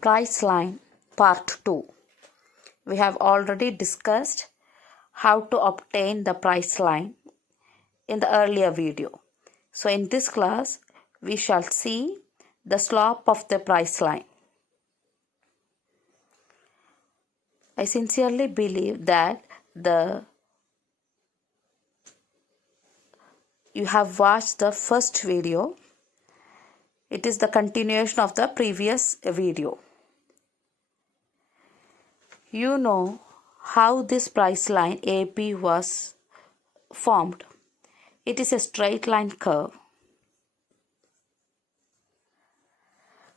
Price line part 2. We have already discussed how to obtain the price line in the earlier video. So in this class we shall see the slope of the price line. I sincerely believe that you have watched the first video. It is the continuation of the previous video. You know how this price line AP was formed. It is a straight line curve.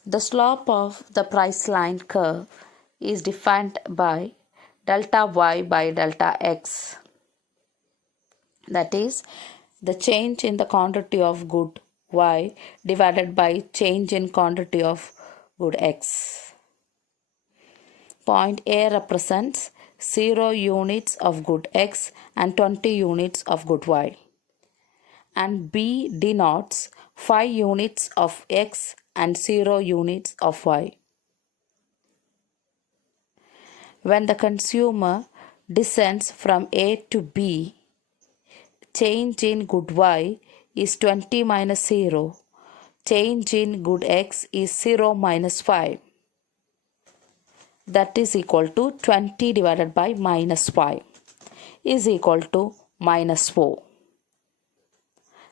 The slope of the price line curve is defined by delta y by delta x. That is the change in the quantity of good y divided by change in quantity of good x. Point A represents 0 units of good x and 20 units of good y. And B denotes 5 units of x and 0 units of y. When the consumer descends from A to B, change in good y is 20 minus 0. Change in good x is 0 minus 5. That is equal to 20 divided by minus 5 is equal to minus 4.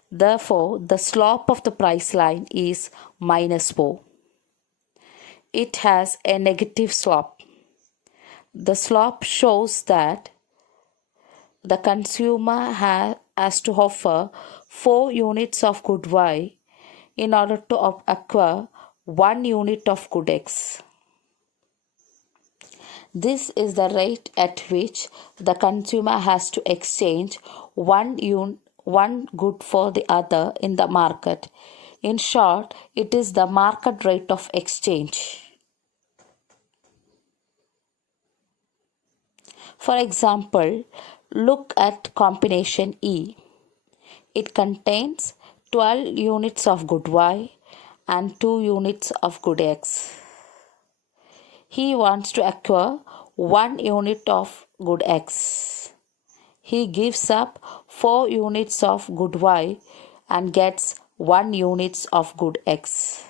Therefore, the slope of the price line is minus 4. It has a negative slope. The slope shows that the consumer has to offer 4 units of good y in order to acquire 1 unit of good x. This is the rate at which the consumer has to exchange one good for the other in the market. In short, it is the market rate of exchange. For example, look at combination E. It contains 12 units of good y and 2 units of good x. He wants to acquire 1 unit of good x. He gives up 4 units of good y and gets 1 unit of good x.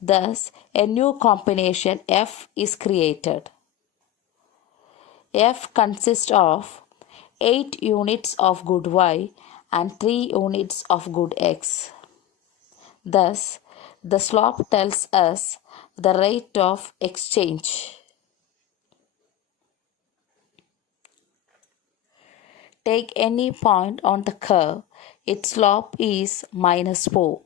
Thus, a new combination F is created. F consists of 8 units of good y and 3 units of good x. Thus, the slope tells us the rate of exchange. Take any point on the curve, its slope is minus 4.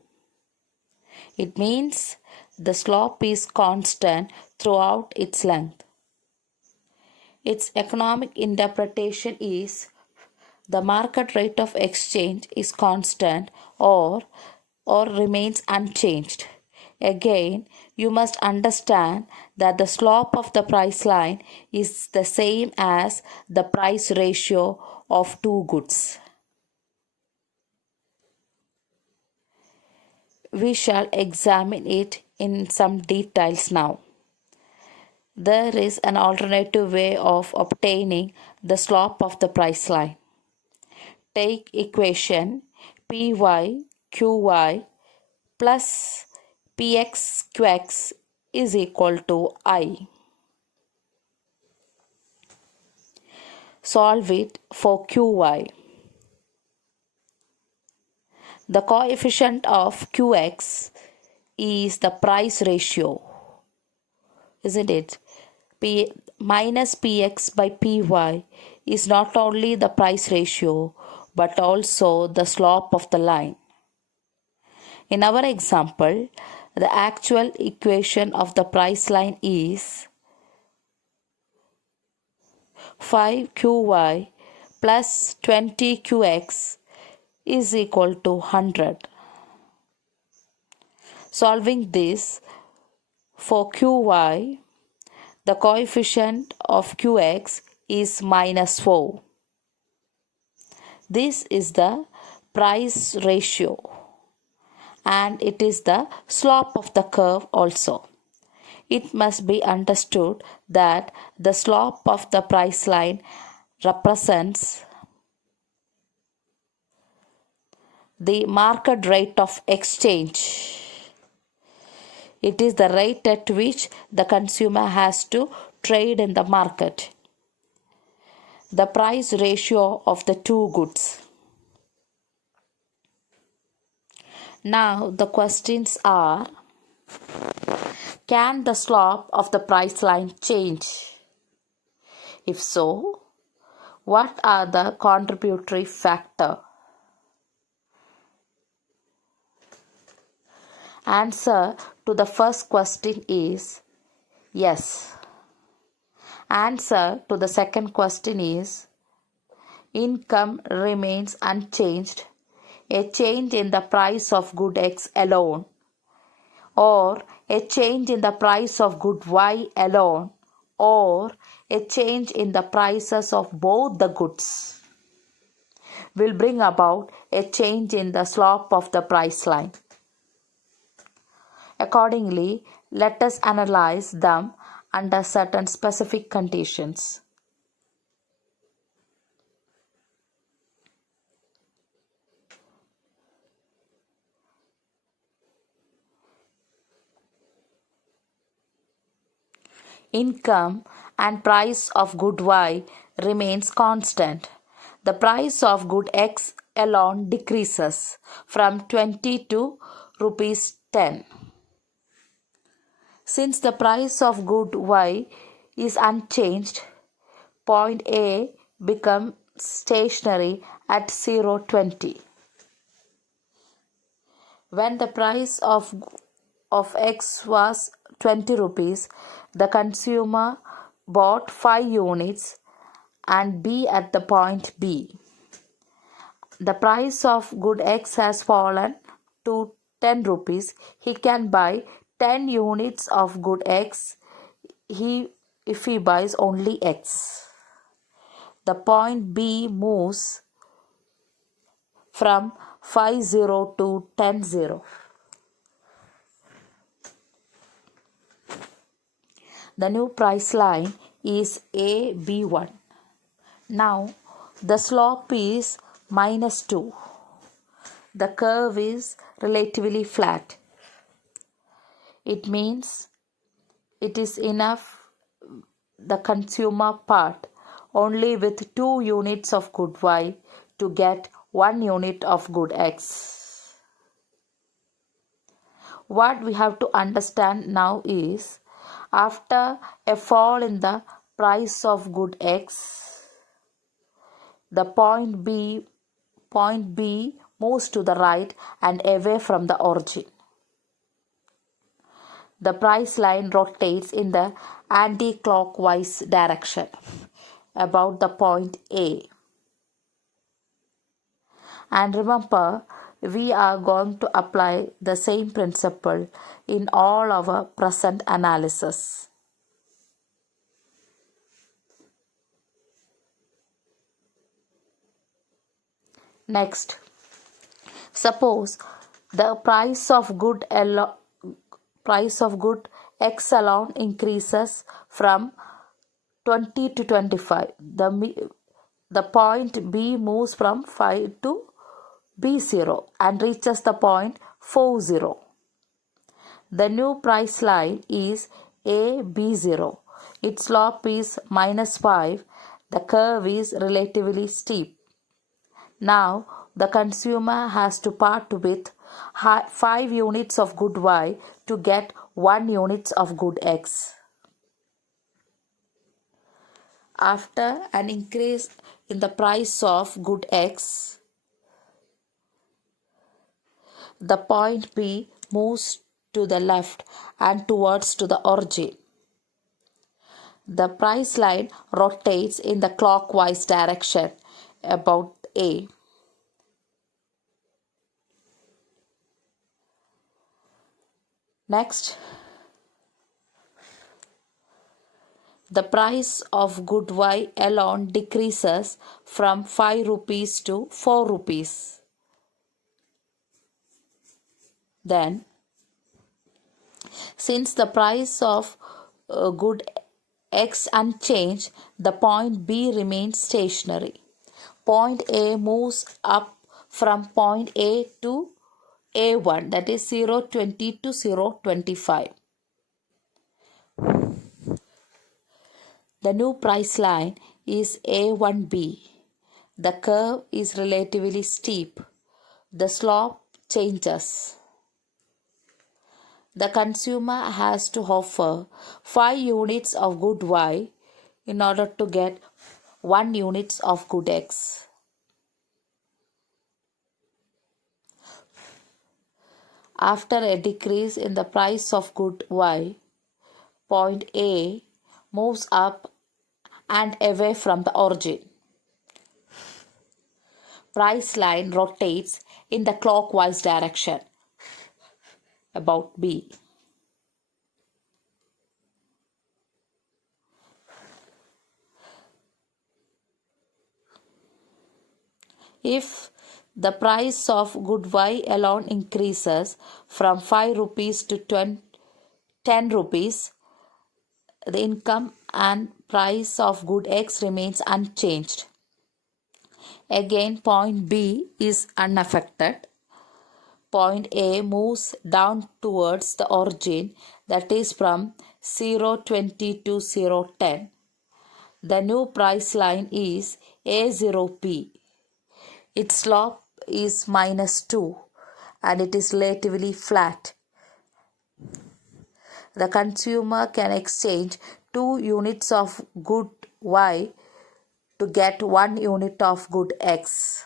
It means the slope is constant throughout its length. Its economic interpretation is the market rate of exchange is constant or remains unchanged. Again, you must understand that the slope of the price line is the same as the price ratio of two goods. We shall examine it in some details now. There is an alternative way of obtaining the slope of the price line. Take equation PYQY plus PXQX is equal to I. Solve it for QY. The coefficient of QX is the price ratio, isn't it? Minus PX by PY is not only the price ratio but also the slope of the line. In our example, the actual equation of the price line is 5QY plus 20QX is equal to 100. Solving this for QY, the coefficient of QX is minus 4. This is the price ratio and it is the slope of the curve also. it must be understood that the slope of the price line represents the market rate of exchange. It is the rate at which the consumer has to trade in the market. The price ratio of the two goods. Now the questions are, can the slope of the price line change? If so, what are the contributory factors? Answer to the first question is yes. Answer to the second question is income remains unchanged. A change in the price of good X alone, or a change in the price of good Y alone, or a change in the prices of both the goods will bring about a change in the slope of the price line. Accordingly, let us analyze them under certain specific conditions. Income and price of good Y remains constant. The price of good X alone decreases from 20 to rupees 10. Since the price of good Y is unchanged, point A becomes stationary at 0.20. When the price of X was 20 rupees, the consumer bought 5 units and B at the point B. The price of good X has fallen to 10 rupees. He can buy 10 units of good X if he buys only X. The point B moves from 50 to 10. The new price line is AB1. Now the slope is -2. The curve is relatively flat. It means it is enough the consumer part only with 2 units of good Y to get 1 unit of good X. What we have to understand now is, after a fall in the price of good X, the point B moves to the right and away from the origin. The price line rotates in the anti-clockwise direction about the point A. And remember, we are going to apply the same principle in all our present analysis. Next, suppose the price of good X alone increases from 20 to 25. The point B moves from 5 to B0 and reaches the point 40. The new price line is AB0. Its slope is -5. The curve is relatively steep. Now the consumer has to part with 5 units of good Y to get 1 unit of good X. After an increase in the price of good X, the point B moves to the left and towards to the origin. The price line rotates in the clockwise direction about A. Next, the price of good Y alone decreases from 5 rupees to 4 rupees. Then Since the price of good X unchanged, the point B remains stationary. Point A moves up from point A to A1, that is 0.20 to 0.25. The new price line is A1B. The curve is relatively steep. The slope changes. The consumer has to offer 5 units of good Y in order to get 1 unit of good X. After a decrease in the price of good Y, point A moves up and away from the origin. Price line rotates in the clockwise direction about B. If the price of good Y alone increases from 5 rupees to 10 rupees, the income and price of good X remains unchanged. Again, point B is unaffected. Point A moves down towards the origin, that is from 0.20 to 0.10. The new price line is A0P. Its slope is -2 and it is relatively flat. The consumer can exchange 2 units of good Y to get 1 unit of good X.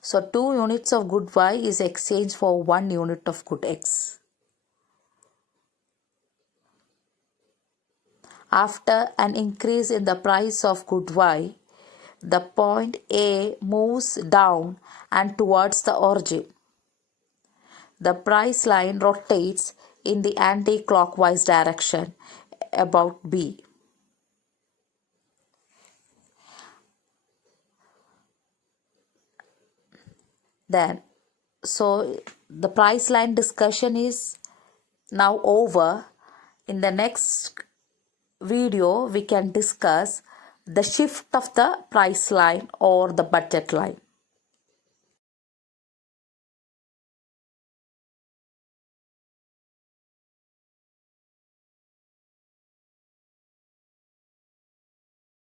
So 2 units of good Y is exchanged for 1 unit of good X. After an increase in the price of good Y, the point A moves down and towards the origin. The price line rotates in the anti-clockwise direction about B. Then, so the price line discussion is now over. In the next video, we can discuss the shift of the price line or the budget line.